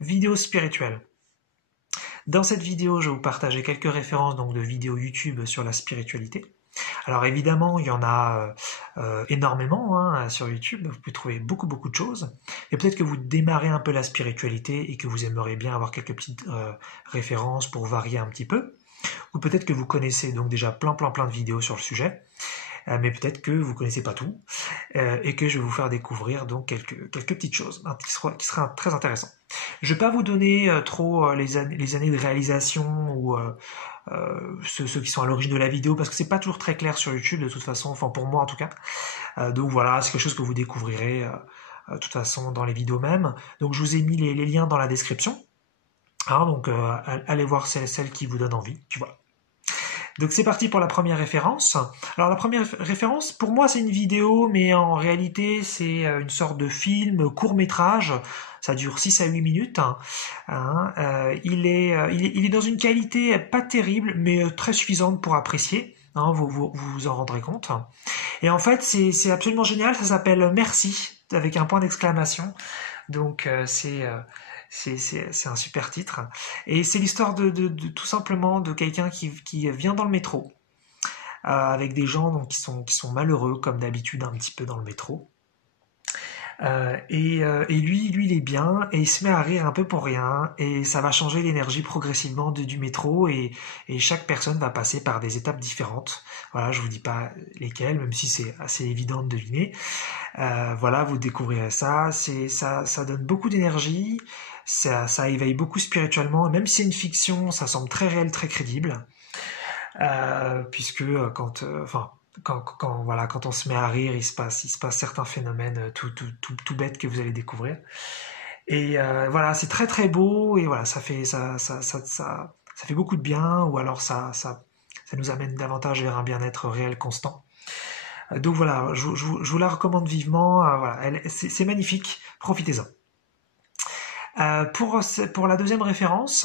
Vidéo spirituelle. Dans cette vidéo, je vais vous partager quelques références donc, de vidéos YouTube sur la spiritualité. Alors évidemment, il y en a énormément hein, sur YouTube, vous pouvez trouver beaucoup de choses. Et peut-être que vous démarrez un peu la spiritualité et que vous aimeriez bien avoir quelques petites références pour varier un petit peu. Ou peut-être que vous connaissez donc déjà plein de vidéos sur le sujet. Mais peut-être que vous ne connaissez pas tout et que je vais vous faire découvrir donc quelques petites choses hein, qui sera très intéressant. Je ne vais pas vous donner trop les années de réalisation ou ceux qui sont à l'origine de la vidéo parce que c'est pas toujours très clair sur YouTube de toute façon, enfin pour moi en tout cas. Donc voilà, c'est quelque chose que vous découvrirez de toute façon dans les vidéos même. Donc je vous ai mis les liens dans la description. Hein, donc allez voir celles qui vous donnent envie, tu vois. Donc c'est parti pour la première référence. Alors la première référence, pour moi c'est une vidéo, mais en réalité c'est une sorte de film, court-métrage. Ça dure 6 à 8 minutes. Il est dans une qualité pas terrible, mais très suffisante pour apprécier. Hein, vous en rendrez compte. Et en fait c'est absolument génial, ça s'appelle Merci, avec un point d'exclamation. Donc c'est un super titre. Et c'est l'histoire de tout simplement de quelqu'un qui vient dans le métro, avec des gens donc, qui sont malheureux, comme d'habitude un petit peu dans le métro. Et lui, il est bien, et il se met à rire un peu pour rien, et ça va changer l'énergie progressivement du métro, et chaque personne va passer par des étapes différentes. Voilà, je vous dis pas lesquelles, même si c'est assez évident de deviner. Voilà, vous découvrirez ça. Ça donne beaucoup d'énergie. Ça éveille beaucoup spirituellement. Même si c'est une fiction, ça semble très réel, très crédible. Puisque quand on se met à rire, il se passe certains phénomènes tout bêtes que vous allez découvrir. Et voilà, c'est très beau. Et voilà, ça fait beaucoup de bien. Ou alors ça nous amène davantage vers un bien-être réel constant. Donc voilà, je vous la recommande vivement. Voilà, c'est magnifique, profitez-en. Pour la deuxième référence,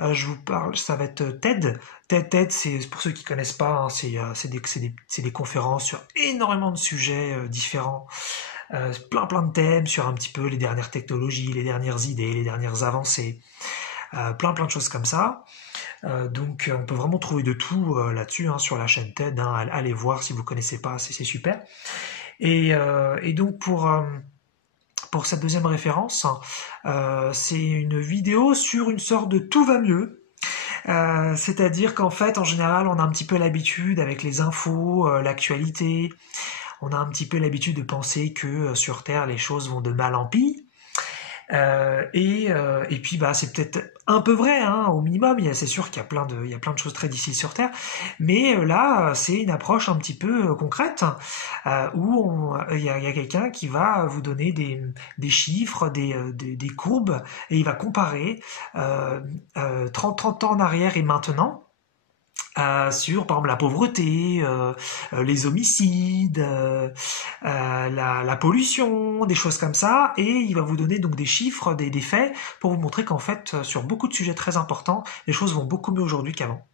je vous parle, ça va être TED. TED, c'est pour ceux qui connaissent pas, hein, c'est des conférences sur énormément de sujets différents, plein de thèmes sur un petit peu les dernières technologies, les dernières idées, les dernières avancées, plein de choses comme ça. Donc on peut vraiment trouver de tout là-dessus hein, sur la chaîne TED. Hein, allez voir si vous connaissez pas, c'est super. Et donc pour cette deuxième référence, c'est une vidéo sur une sorte de tout va mieux. C'est-à-dire qu'en fait, en général, on a un petit peu l'habitude avec les infos, l'actualité, on a un petit peu l'habitude de penser que sur Terre, les choses vont de mal en pis. Et puis bah c'est peut-être un peu vrai hein, au minimum. C'est sûr qu'il y a plein de choses très difficiles sur Terre, mais là c'est une approche un petit peu concrète où il y a quelqu'un qui va vous donner des chiffres, des courbes et il va comparer 30 ans en arrière et maintenant. Sur par exemple la pauvreté, les homicides, la pollution, des choses comme ça, et il va vous donner donc des chiffres, des faits, pour vous montrer qu'en fait sur beaucoup de sujets très importants, les choses vont beaucoup mieux aujourd'hui qu'avant.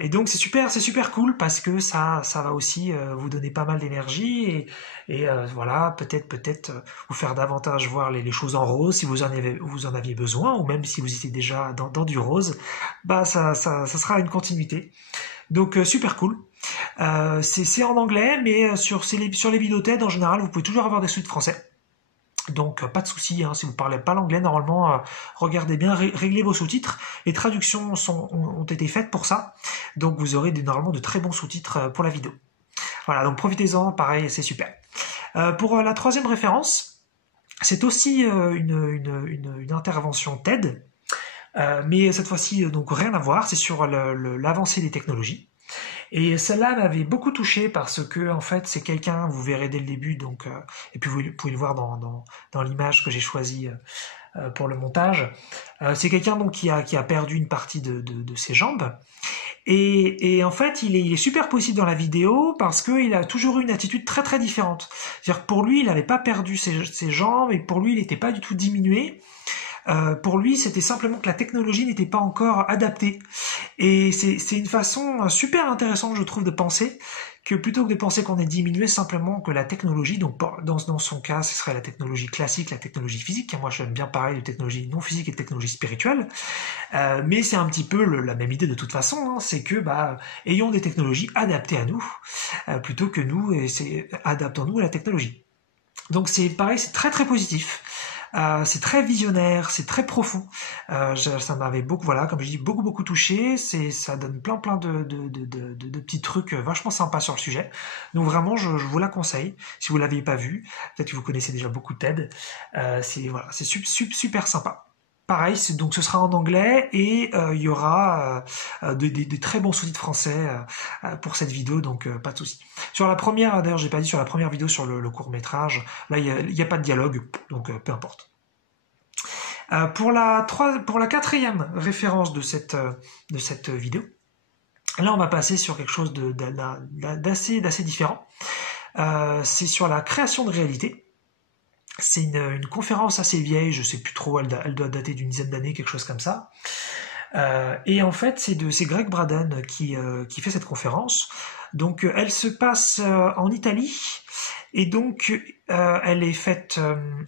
Et donc c'est super cool parce que ça va aussi vous donner pas mal d'énergie et voilà peut-être vous faire davantage voir les choses en rose si vous en aviez besoin ou même si vous étiez déjà dans du rose, bah ça sera une continuité. Donc super cool. C'est en anglais mais sur les vidéos TED en général vous pouvez toujours avoir des sous-titres français. Donc pas de souci, hein, si vous ne parlez pas l'anglais, normalement, regardez bien, réglez vos sous-titres. Les traductions ont été faites pour ça, donc vous aurez normalement de très bons sous-titres pour la vidéo. Voilà, donc profitez-en, pareil, c'est super. Pour la troisième référence, c'est aussi une intervention TED, mais cette fois-ci, donc rien à voir, c'est sur l'avancée des technologies. Et celle-là m'avait beaucoup touché parce que en fait c'est quelqu'un, vous verrez dès le début, donc et puis vous pouvez le voir dans l'image que j'ai choisie pour le montage. C'est quelqu'un donc qui a perdu une partie de ses jambes. Et en fait, il est super possible dans la vidéo parce qu'il a toujours eu une attitude très différente. C'est-à-dire que pour lui, il n'avait pas perdu ses jambes et pour lui, il n'était pas du tout diminué. Pour lui, c'était simplement que la technologie n'était pas encore adaptée. Et c'est une façon super intéressante, je trouve, de penser que plutôt que de penser qu'on est diminué, simplement que la technologie, donc dans son cas, ce serait la technologie classique, la technologie physique. Moi, j'aime bien parler de technologie non physique et de technologie spirituelle, mais c'est un petit peu la même idée de toute façon, hein, c'est que ayons des technologies adaptées à nous, plutôt que nous, adaptons-nous à la technologie. Donc c'est pareil, c'est très très positif. C'est très visionnaire, c'est très profond. Ça m'avait beaucoup, voilà, comme je dis, beaucoup touché. Ça donne plein de petits trucs vachement sympas sur le sujet. Donc vraiment, je vous la conseille. Si vous l'aviez pas vu, peut-être que vous connaissez déjà beaucoup de TED. C'est super sympa. Pareil, donc ce sera en anglais et il y aura des très bons sous-titres français pour cette vidéo, donc pas de souci. Sur la première, d'ailleurs, j'ai pas dit sur la première vidéo sur le court-métrage, là il y a pas de dialogue, donc peu importe. Pour la quatrième référence de cette vidéo, là on va passer sur quelque chose d'assez différent. C'est sur la création de réalité. C'est une conférence assez vieille, je sais plus trop, elle doit dater d'une dizaine d'années, quelque chose comme ça. Et en fait, c'est Greg Braden qui fait cette conférence. Donc, elle se passe en Italie, et donc elle est faite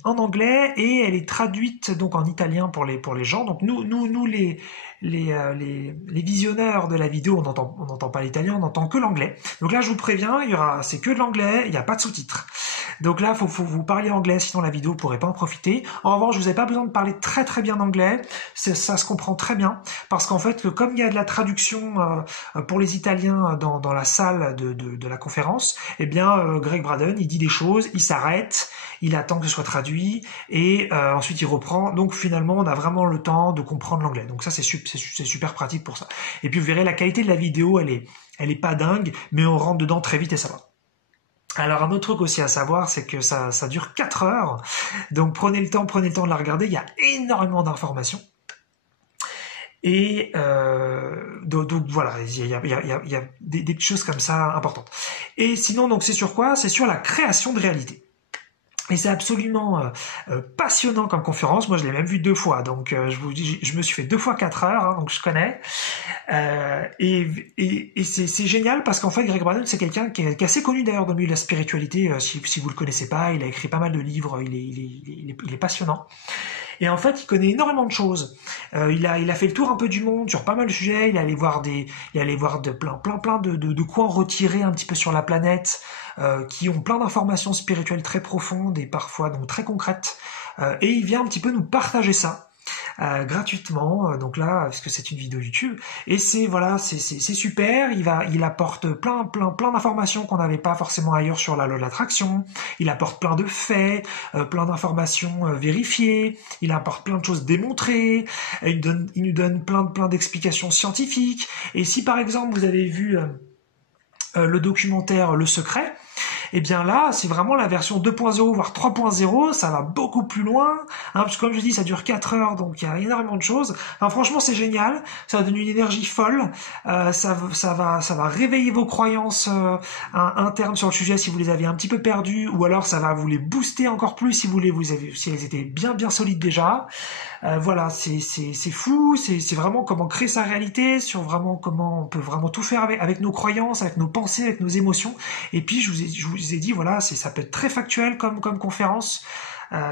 en anglais et elle est traduite donc en italien pour les gens. Donc nous les visionneurs de la vidéo, on n'entend pas l'italien, on n'entend que l'anglais. Donc là, je vous préviens, c'est que de l'anglais, il n'y a pas de sous-titres. Donc là, faut vous parler anglais, sinon la vidéo pourrait pas en profiter. En revanche, vous n'avez pas besoin de parler très très bien anglais, ça se comprend très bien, parce qu'en fait, comme il y a de la traduction pour les Italiens dans la salle de la conférence, eh bien, Greg Braden, il dit des choses, il s'arrête, il attend que ce soit traduit, et ensuite il reprend. Donc finalement, on a vraiment le temps de comprendre l'anglais. Donc ça, c'est super pratique pour ça. Et puis vous verrez, la qualité de la vidéo, elle est pas dingue, mais on rentre dedans très vite et ça va. Alors un autre truc aussi à savoir, c'est que ça dure 4 heures, donc prenez le temps de la regarder, il y a énormément d'informations. Et donc voilà, il y a des petites choses comme ça importantes. Et sinon, donc c'est sur quoi? C'est sur la création de réalité. Et c'est absolument passionnant comme conférence. Moi, je l'ai même vu 2 fois. Donc, je vous dis, je me suis fait 2 fois 4 heures, hein, donc je connais. Et c'est génial parce qu'en fait, Greg Braden, c'est quelqu'un qui est assez connu d'ailleurs dans le milieu de la spiritualité. Si vous le connaissez pas, il a écrit pas mal de livres. Il est passionnant. Et en fait, il connaît énormément de choses. Il a fait le tour un peu du monde sur pas mal de sujets. Il est allé voir plein de coins retirés un petit peu sur la planète, qui ont plein d'informations spirituelles très profondes et parfois donc très concrètes. Et il vient un petit peu nous partager ça. Gratuitement, donc là, parce que c'est une vidéo YouTube, et c'est super. Il apporte plein d'informations qu'on n'avait pas forcément ailleurs sur la loi de l'attraction. Il apporte plein de faits, plein d'informations vérifiées. Il apporte plein de choses démontrées. Il nous donne plein d'explications scientifiques. Et si par exemple vous avez vu le documentaire Le Secret, et bien là, c'est vraiment la version 2.0, voire 3.0, ça va beaucoup plus loin, hein, parce que comme je dis, ça dure 4 heures, donc il y a énormément de choses. Enfin, franchement, c'est génial, ça donne une énergie folle, ça va réveiller vos croyances internes sur le sujet si vous les avez un petit peu perdues, ou alors ça va vous les booster encore plus si si elles étaient bien solides déjà. Voilà, c'est fou, c'est vraiment comment créer sa réalité, sur vraiment comment on peut vraiment tout faire avec nos croyances, avec nos pensées, avec nos émotions. Et puis je vous ai dit, voilà, ça peut être très factuel comme conférence.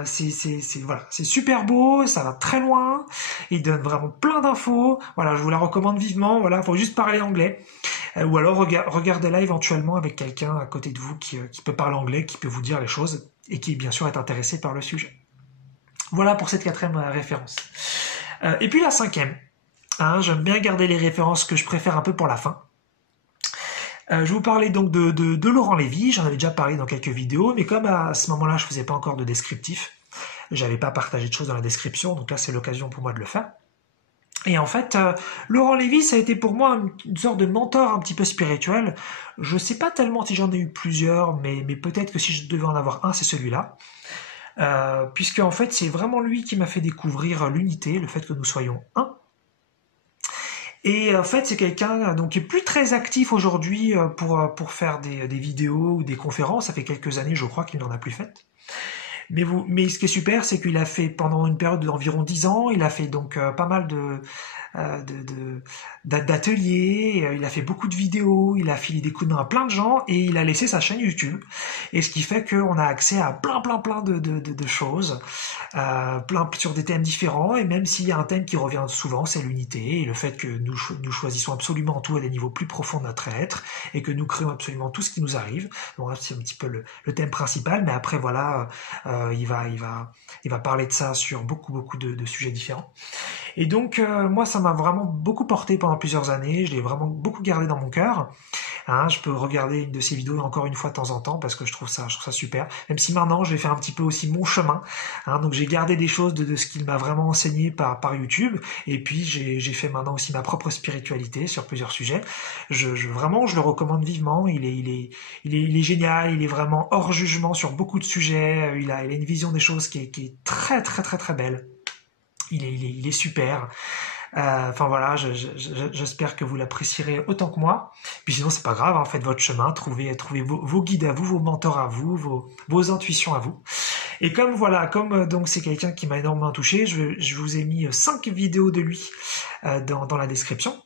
C'est super beau, ça va très loin, il donne vraiment plein d'infos. Voilà, je vous la recommande vivement. Voilà, faut juste parler anglais, ou alors regardez-la éventuellement avec quelqu'un à côté de vous qui peut parler anglais, qui peut vous dire les choses et qui bien sûr est intéressé par le sujet. Voilà pour cette 4e référence. Et puis la 5e, hein, j'aime bien garder les références que je préfère un peu pour la fin. Je vous parlais donc de Laurent Lévy, j'en avais déjà parlé dans quelques vidéos, mais comme à ce moment-là je faisais pas encore de descriptif, j'avais pas partagé de choses dans la description, donc là c'est l'occasion pour moi de le faire. Et en fait, Laurent Lévy, ça a été pour moi une sorte de mentor un petit peu spirituel. Je sais pas tellement si j'en ai eu plusieurs, mais peut-être que si je devais en avoir un, c'est celui-là. Puisque en fait c'est vraiment lui qui m'a fait découvrir l'unité, le fait que nous soyons un. Et en fait c'est quelqu'un donc qui est plus très actif aujourd'hui pour faire des vidéos ou des conférences. Ça fait quelques années, je crois, qu'il n'en a plus fait. Mais ce qui est super, c'est qu'il a fait pendant une période d'environ 10 ans, il a fait donc pas mal d'ateliers, il a fait beaucoup de vidéos, il a filé des coups de main à plein de gens et il a laissé sa chaîne YouTube. Et ce qui fait qu'on a accès à plein de choses, plein sur des thèmes différents. Et même s'il y a un thème qui revient souvent, c'est l'unité et le fait que nous choisissons absolument tout à des niveaux plus profonds de notre être et que nous créons absolument tout ce qui nous arrive. Donc c'est un petit peu le thème principal. Mais après voilà, il va parler de ça sur beaucoup de sujets différents. Et donc moi ça m'a vraiment beaucoup porté pendant plusieurs années, je l'ai vraiment beaucoup gardé dans mon cœur. Hein, je peux regarder une de ces vidéos encore une fois de temps en temps parce que je trouve ça super. Même si maintenant je vais faire un petit peu aussi mon chemin. Hein, donc j'ai gardé des choses de ce qu'il m'a vraiment enseigné par YouTube. Et puis j'ai fait maintenant aussi ma propre spiritualité sur plusieurs sujets. Vraiment je le recommande vivement. Il est génial. Il est vraiment hors jugement sur beaucoup de sujets. Il a une vision des choses qui est très belle. Il est super. Enfin voilà, j'espère que vous l'apprécierez autant que moi. Puis sinon c'est pas grave, hein, faites votre chemin, trouvez vos guides à vous, vos mentors à vous, vos intuitions à vous. Et comme donc c'est quelqu'un qui m'a énormément touché, je vous ai mis 5 vidéos de lui dans la description.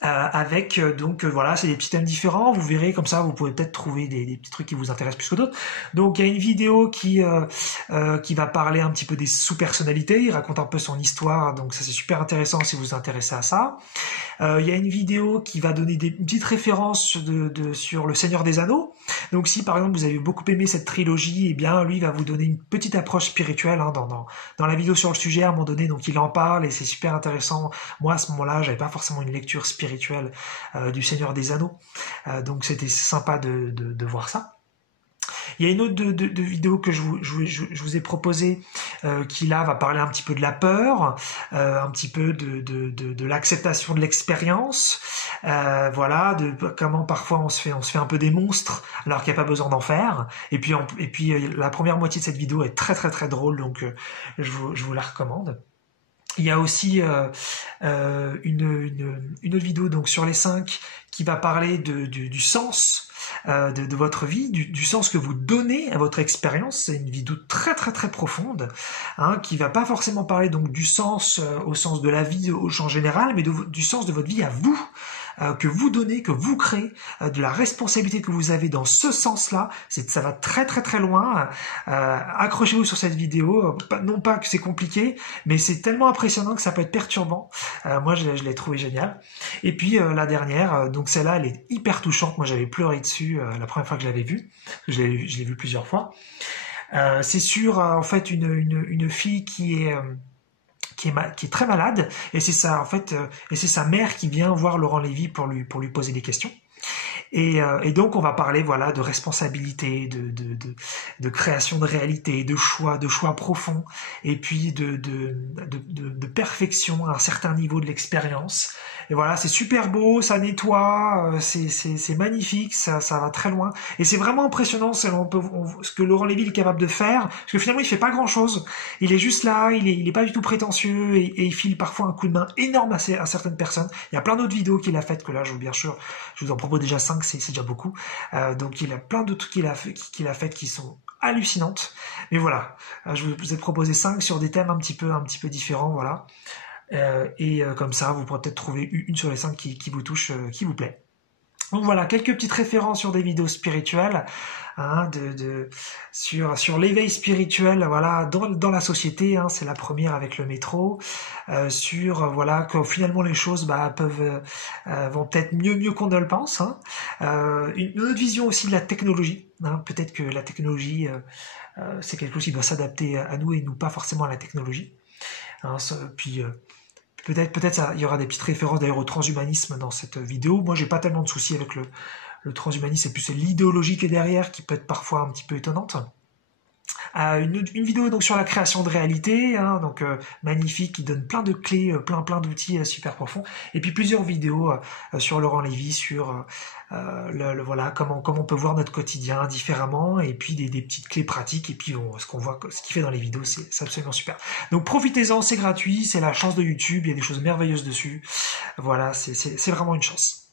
Avec donc voilà, c'est des petits thèmes différents, vous verrez comme ça, vous pouvez peut-être trouver des petits trucs qui vous intéressent plus que d'autres. Donc il y a une vidéo qui va parler un petit peu des sous-personnalités, il raconte un peu son histoire, donc ça c'est super intéressant si vous vous intéressez à ça. Il y a une vidéo qui va donner des petites références sur le Seigneur des Anneaux. Donc si par exemple vous avez beaucoup aimé cette trilogie, eh bien lui va vous donner une petite approche spirituelle hein, dans la vidéo sur le sujet à un moment donné, donc il en parle et c'est super intéressant. Moi à ce moment-là, j'avais pas forcément une lecture spirituelle du Seigneur des Anneaux, donc c'était sympa de voir ça. Il y a une autre de vidéo que je vous ai proposé qui là va parler un petit peu de la peur, un petit peu de l'acceptation de l'expérience, voilà, de comment parfois on se fait un peu des monstres alors qu'il n'y a pas besoin d'en faire. Et puis la première moitié de cette vidéo est très drôle, donc je vous la recommande. Il y a aussi une autre vidéo donc sur les 5 qui va parler du sens de votre vie, du sens que vous donnez à votre expérience. C'est une vidéo très profonde, hein, qui va pas forcément parler donc du sens au sens de la vie au sens général, mais du sens de votre vie à vous. Que vous donnez, que vous créez, de la responsabilité que vous avez dans ce sens-là, ça va très loin. Accrochez-vous sur cette vidéo, non pas que c'est compliqué, mais c'est tellement impressionnant que ça peut être perturbant. Moi, je l'ai trouvé génial. Et puis la dernière, donc celle-là, elle est hyper touchante. Moi, j'avais pleuré dessus la première fois que je l'avais vue. Je l'ai vue plusieurs fois. C'est sur en fait une fille qui est très malade et c'est ça en fait et c'est sa mère qui vient voir Laurent Lévy pour lui poser des questions et donc on va parler voilà de responsabilité, de création de réalité, de choix profonds et puis de perfection à un certain niveau de l'expérience. Et voilà, c'est super beau, ça nettoie, c'est magnifique, ça va très loin. Et c'est vraiment impressionnant ce que Laurent Lévy est capable de faire, parce que finalement il fait pas grand chose. Il est juste là, il est pas du tout prétentieux, et il file parfois un coup de main énorme à certaines personnes. Il y a plein d'autres vidéos qu'il a faites, que là, bien sûr, je vous en propose déjà 5, c'est déjà beaucoup. Donc il a plein d'autres qu'il a faites qui sont hallucinantes. Mais voilà, je vous ai proposé 5 sur des thèmes un petit peu différents, voilà. Comme ça, vous pourrez peut-être trouver une sur les 5 qui vous touche, qui vous plaît. Donc voilà, quelques petites références sur des vidéos spirituelles, hein, sur l'éveil spirituel, voilà, dans la société, hein, c'est la première avec le métro, voilà, que finalement les choses vont peut-être mieux qu'on ne le pense, hein. Une autre vision aussi de la technologie, hein, peut-être que la technologie, c'est quelque chose qui doit s'adapter à nous et nous pas forcément à la technologie. Hein, puis peut-être il y aura des petites références d'ailleurs au transhumanisme dans cette vidéo. Moi j'ai pas tellement de soucis avec le transhumanisme, c'est plus l'idéologie qui est derrière qui peut être parfois un petit peu étonnante. Une vidéo donc sur la création de réalité, hein, donc magnifique, qui donne plein de clés, plein d'outils super profonds, et puis plusieurs vidéos sur Laurent Lévy, sur voilà comment on peut voir notre quotidien différemment, et puis des petites clés pratiques, et puis ce qu'il fait dans les vidéos, c'est absolument super. Donc profitez-en, c'est gratuit, c'est la chance de YouTube, il y a des choses merveilleuses dessus, voilà, c'est vraiment une chance.